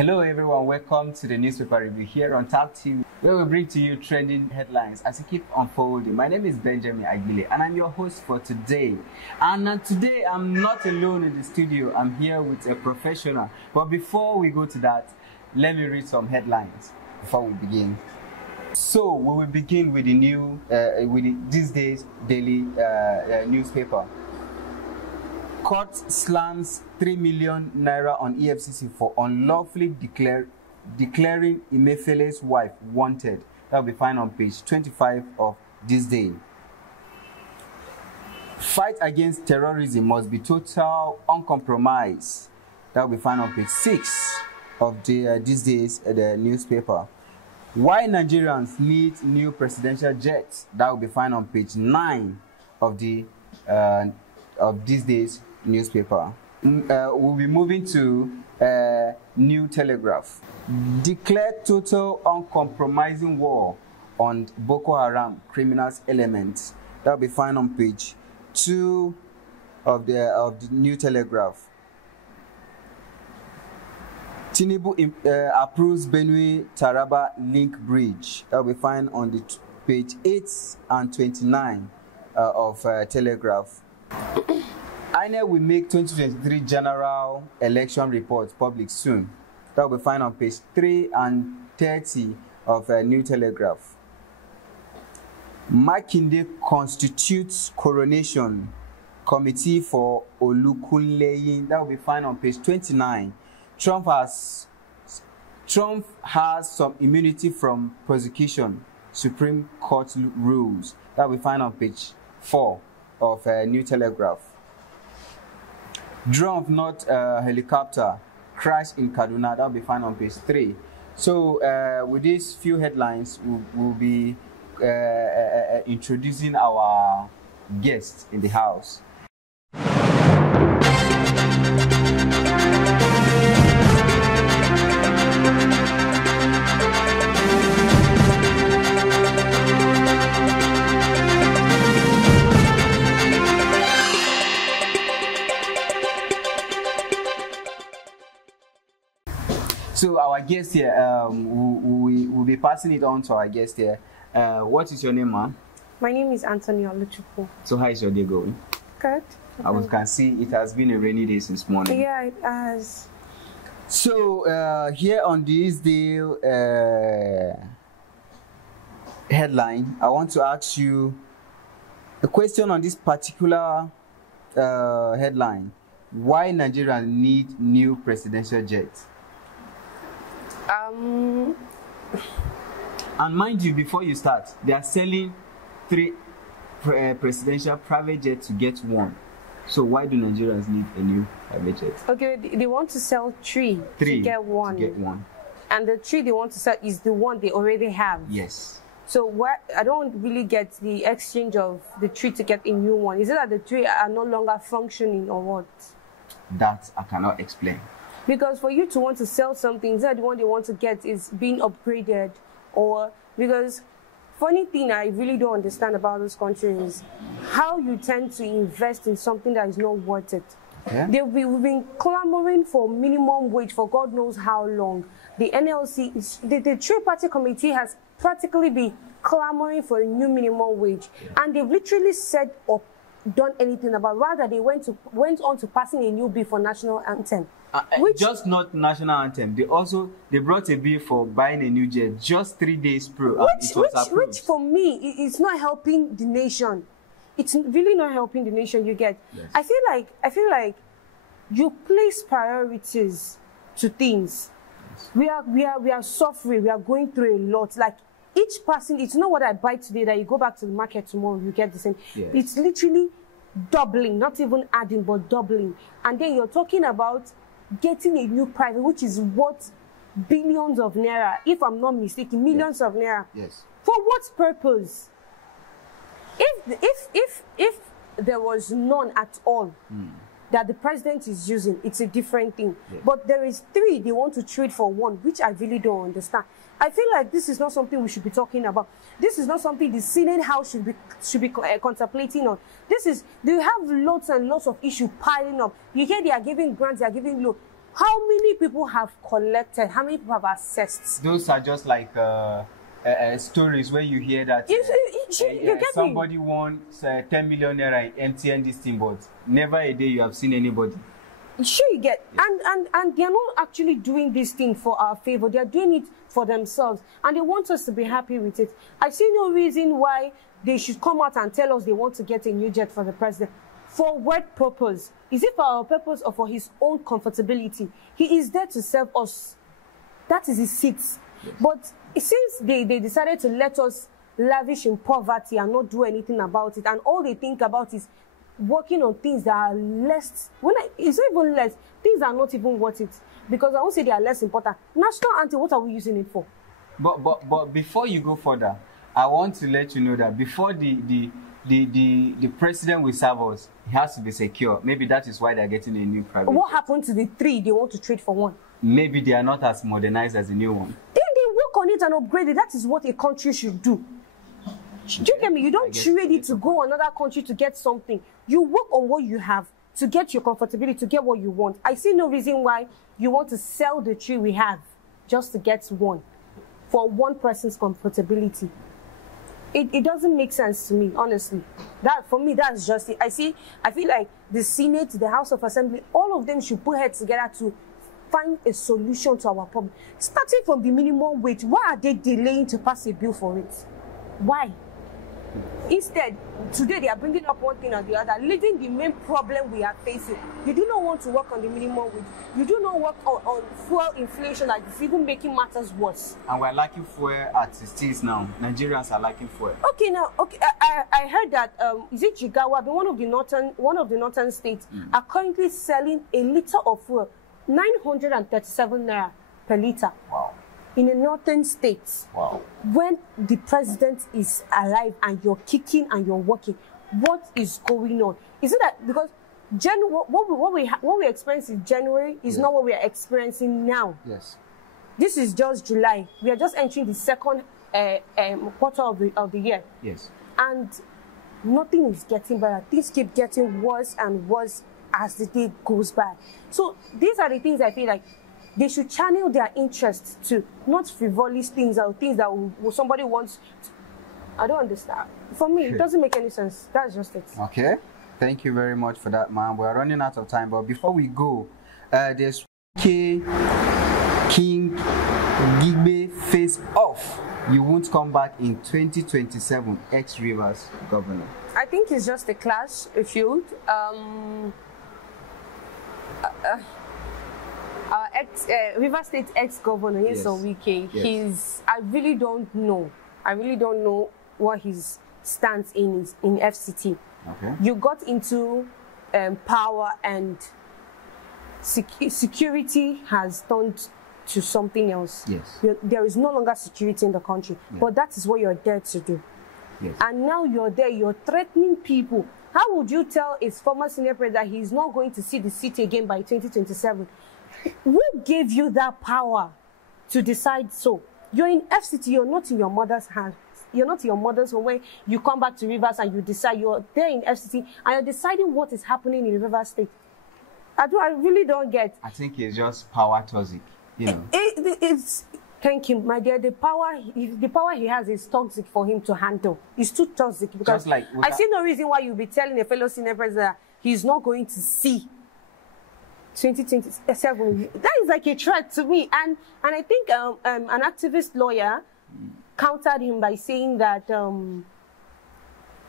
Hello everyone, welcome to the newspaper review here on TAP TV, where we bring to you trending headlines as they keep unfolding. My name is Benjamin Aguile and I'm your host for today. And today I'm not alone in the studio, I'm here with a professional. But before we go to that, let me read some headlines before we begin. So we will begin with the new, these days daily newspaper. Court slams 3 million naira on EFCC for unlawfully declaring Emefiele's wife wanted. That will be found on page 25 of this day. Fight against terrorism must be total uncompromised. That will be found on page 6 of the these days the newspaper. Why Nigerians need new presidential jets. That will be found on page 9 of the of these days newspaper. We'll be moving to New Telegraph. Declare total uncompromising war on Boko Haram criminals elements. That will be found on page 2 of the New Telegraph. Tinubu approves Benue Taraba link bridge. That will be found on the page 8 and 29 of Telegraph. INEC will make 2023 general election report public soon. That will be found on page 3 and 30 of New Telegraph. Makinde constitutes coronation committee for Olukunleyin. That will be found on page 29. Trump has some immunity from prosecution. Supreme Court rules. That will be found on page 4 of New Telegraph. Drone, not helicopter, crash in Kaduna. That will be found on page 3. So with these few headlines, we'll be introducing our guest in the house. So our guest here, we'll be passing it on to our guest here. What is your name, ma'am? My name is Anthony Oluchukwu. So how is your day going? Good. As you can see, it has been a rainy day since morning. Yeah, it has. So here on this day headline, I want to ask you a question on this particular headline. Why Nigeria need new presidential jets? And mind you, before you start, they are selling 3 presidential private jets to get 1. So why do Nigerians need a new private jet? Okay, they want to sell 3 to get 1. To get 1. And the 3 they want to sell is the one they already have. Yes. So what I don't really get the exchange of the 3 to get a new one. Is it that the 3 are no longer functioning or what? That I cannot explain. Because for you to want to sell something, is that the one they want to get is being upgraded? Or because funny thing I really don't understand about this country is how you tend to invest in something that is not worth it. Yeah. We've been clamoring for minimum wage for God knows how long. The NLC, the three-party committee has practically been clamoring for a new minimum wage. Yeah. And they've literally said or done anything about it. Rather, they went on to passing a new bill for national anthem. Just not national anthem. They brought a bill for buying a new jet just 3 days pro. Which for me is not helping the nation. It's really not helping the nation. You get. Yes. I feel like you place priorities to things. Yes. We are suffering. We are going through a lot. Like each person, it's not what I buy today that you go back to the market tomorrow you get the same. Yes. It's literally doubling, not even adding, but doubling. And then you're talking about getting a new private, which is worth billions of naira, if I'm not mistaken, millions of naira. Yes. For what purpose? If there was none at all that the president is using, it's a different thing. Yes. But there is 3 they want to trade for 1, which I really don't understand. I feel like this is not something we should be talking about. This is not something the Senate House should be contemplating on. They have lots and lots of issues piling up. You hear they are giving grants, they are giving loan. How many people have collected? How many people have assessed? Those are just like stories where you hear that You get somebody me? won 10 million naira in MTN this thing, but never a day you have seen anybody. Sure, you get. And they're not actually doing this thing for our favor. They're doing it for themselves. And they want us to be happy with it. I see no reason why they should come out and tell us they want to get a new jet for the president. For what purpose? Is it for our purpose or for his own comfortability? He is there to serve us. That is his seat. Yes. But since they decided to let us lavish in poverty and not do anything about it, and all they think about is working on things that are less, it's not even less, things are not even worth it. Because I won't say they are less important. National anthem, what are we using it for? But before you go further, I want to let you know that before the president will serve us, he has to be secure. Maybe that is why they're getting a new private. What happened to the 3 they want to trade for 1? Maybe they are not as modernized as the new one. Then they work on it and upgrade it. That is what a country should do. Do you get me? You don't trade it to go another country to get something. You work on what you have to get your comfortability, to get what you want. I see no reason why you want to sell the tree we have just to get one, for one person's comfortability. It doesn't make sense to me, honestly. That, for me, that's just it. I feel like the Senate, the House of Assembly, all of them should put heads together to find a solution to our problem. Starting from the minimum wage, why are they delaying to pass a bill for it? Why? Instead, today they are bringing up one thing or the other, leaving the main problem we are facing. You do not want to work on the minimum wage. You do not work on fuel inflation, like it's even making matters worse. And we're lacking fuel at states now. Nigerians are lacking fuel. Okay, now, I heard that is it Jigawa, one of the northern states, are currently selling a liter of fuel 937 naira per liter. Wow. In a northern state. Wow. When the president is alive and you're kicking and you're working, what is going on? Is it that because what we experienced in January is not what we are experiencing now? Yes. This is just July. We are just entering the second quarter of the year. Yes. And nothing is getting better. Things keep getting worse and worse as the day goes by. So these are the things I feel like they should channel their interests to, not frivolous things or things that somebody wants. I don't understand. For me, it doesn't make any sense. That's just it. Okay. Thank you very much for that, ma'am. We're running out of time, but before we go, there's Kingigbe face off. You won't come back in 2027, ex-Rivers governor. I think it's just a clash, a feud. Our River State ex-governor, Wike, yes. I really don't know. I really don't know what his stance is in FCT. Okay. You got into power and security has turned to something else. Yes. There is no longer security in the country, but that is what you're there to do. Yes. And now you're there, you're threatening people. How would you tell his former senior president that he's not going to see the city again by 2027? Who gave you that power to decide so? You're in FCT, you're not in your mother's house. You're not in your mother's home when you come back to Rivers and you decide you're there in FCT and you're deciding what is happening in Rivers State. I really don't get. I think it's just power toxic, you know. It's thank him, my dear. The power he has is toxic for him to handle. It's too toxic because I see no reason why you'll be telling a fellow senior president that he's not going to see 2027. That is like a threat to me. And I think an activist lawyer countered him by saying that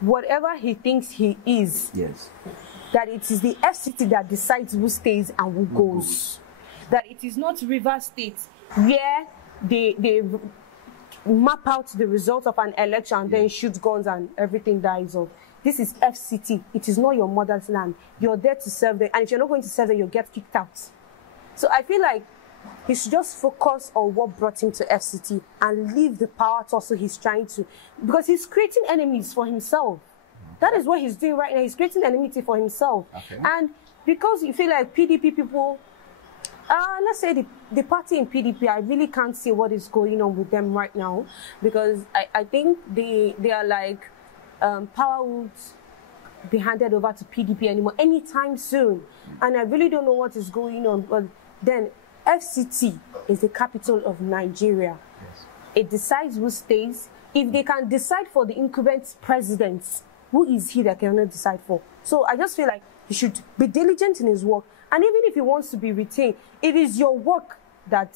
whatever he thinks he is, that it is the FCT that decides who stays and who goes. That it is not River State where they map out the results of an election and then shoot guns and everything dies off. This is FCT. It is not your mother's land. You're there to serve them. And if you're not going to serve them, you'll get kicked out. So I feel like he should just focus on what brought him to FCT and leave the power tussle he's trying to. Because he's creating enemies for himself. That is what he's doing right now. He's creating enmity for himself. Okay. And because you feel like PDP people, let's say the party in PDP, I really can't see what is going on with them right now. Because I think they are like, power won't be handed over to PDP anymore anytime soon. And I really don't know what is going on. But Then FCT is the capital of Nigeria. Yes. It decides who stays. If they can decide for the incumbent president, who is he that cannot decide for? So I just feel like he should be diligent in his work. And even if he wants to be retained, it is your work that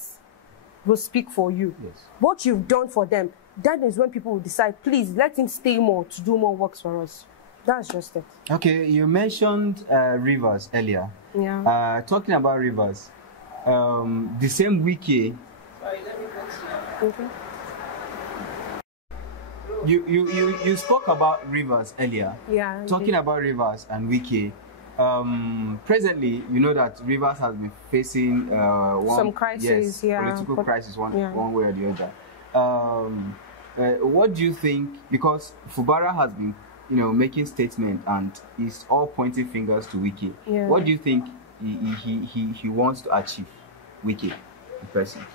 will speak for you. Yes. What you've done for them, that is when people will decide, please let him stay more to do more works for us. That's just it. Okay, you mentioned Rivers earlier. Yeah. Talking about Rivers, the same Wiki. Sorry, let me go to you. You spoke about Rivers earlier. Yeah. Talking about Rivers and Wiki. Presently, you know that Rivers has been facing some crisis, yes, political crisis one way or the other. What do you think? Because Fubara has been, making statements and is all pointing fingers to Wiki. Yeah. What do you think he wants to achieve, Wiki, the person?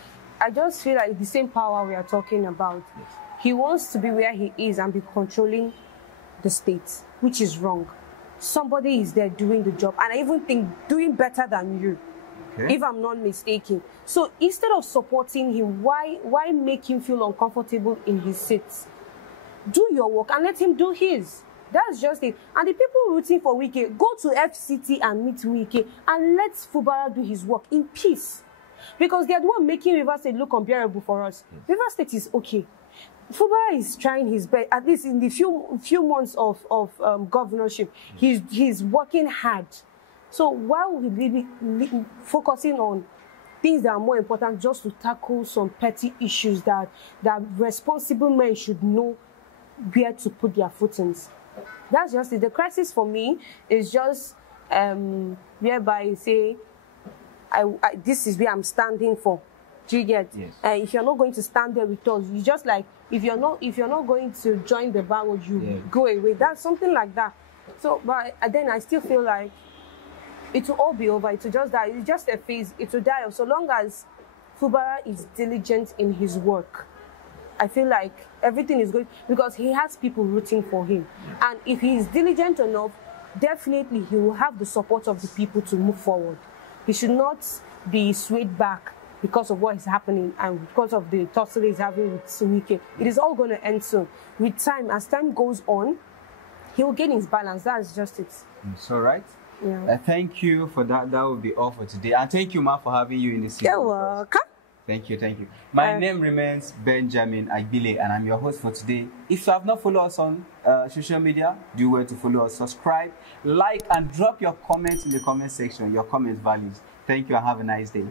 I just feel like the same power we are talking about. Yes. He wants to be where he is and be controlling the state, which is wrong. Somebody is there doing the job, and I even think doing better than you, okay, if I'm not mistaken. So instead of supporting him, why make him feel uncomfortable in his seat? Do your work and let him do his. That's just it. And the people rooting for Wike, go to FCT and meet Wike and let Fubara do his work in peace. Because they are the one making Rivers State look unbearable for us. Yes. Rivers State is okay. Fubara is trying his best, at least in the few months of governorship. He's working hard. So why would we be focusing on things that are more important just to tackle some petty issues that responsible men should know where to put their footings? That's just it. The crisis for me is just whereby you say, this is where I'm standing for. Do you get? Yes. If you're not going to stand there with us, you just like, if you're not going to join the band, you go away. That's something like that. So, but then I still feel like it will all be over. It will just die. It's just a phase. It will die. So long as Fubara is diligent in his work, I feel like everything is good because he has people rooting for him. And if he is diligent enough, definitely he will have the support of the people to move forward. He should not be swayed back because of what is happening and because of the tussle he's having with Sunike. It is all going to end soon. With time, as time goes on, he will gain his balance. That's just it. It's all right. Yeah. Thank you for that. That will be all for today. And thank you, Ma, for having you in the studio. You're welcome. Thank you. My name remains Benjamin Agbile, and I'm your host for today. If you have not followed us on social media, do well to follow us, subscribe, like, and drop your comments in the comment section, your comment values. Thank you and have a nice day.